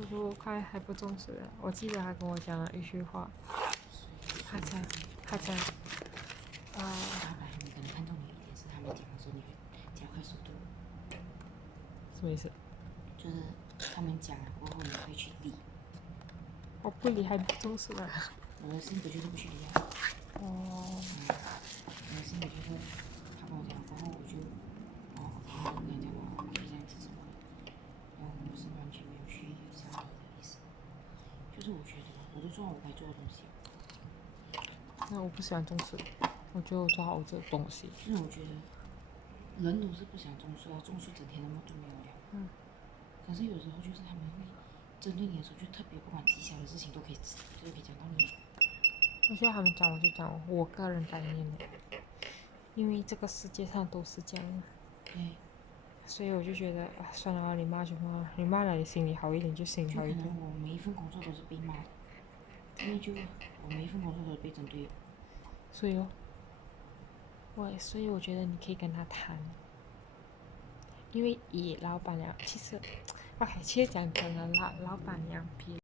速度快还不重视的。我记得他跟我讲了一句话，他讲老板还没可能看中你一点是他们讲的时候你会加快速度，什么意思？就是他们讲了过后你会去理。我不理还不重视的。我的性格就是不去理啊。哦。我的性格就是他跟我讲过后我就OK，我跟他讲我可以这样子什么的，然后我是完全没有去想你的意思，就是我觉得我都做好我该做的东西。那我不喜欢重视，我就做好我这个东西。就是我觉得人都是不想重视啊，重视整天的梦都没有了。可是有时候就是他们会针对你的时候，就特别不管极小的事情都可以讲到你。我觉得他们讲我就讲我个人概念的，因为这个世界上都是这样的。对。所以我就觉得算了，你骂就骂，你骂了你心里好一点就心里好一点。就可能我每一份工作都是被骂的，因为就我每一份工作都是被针对的。所以所以我觉得你可以跟他谈，因为以老板娘其实讲真的，老板娘比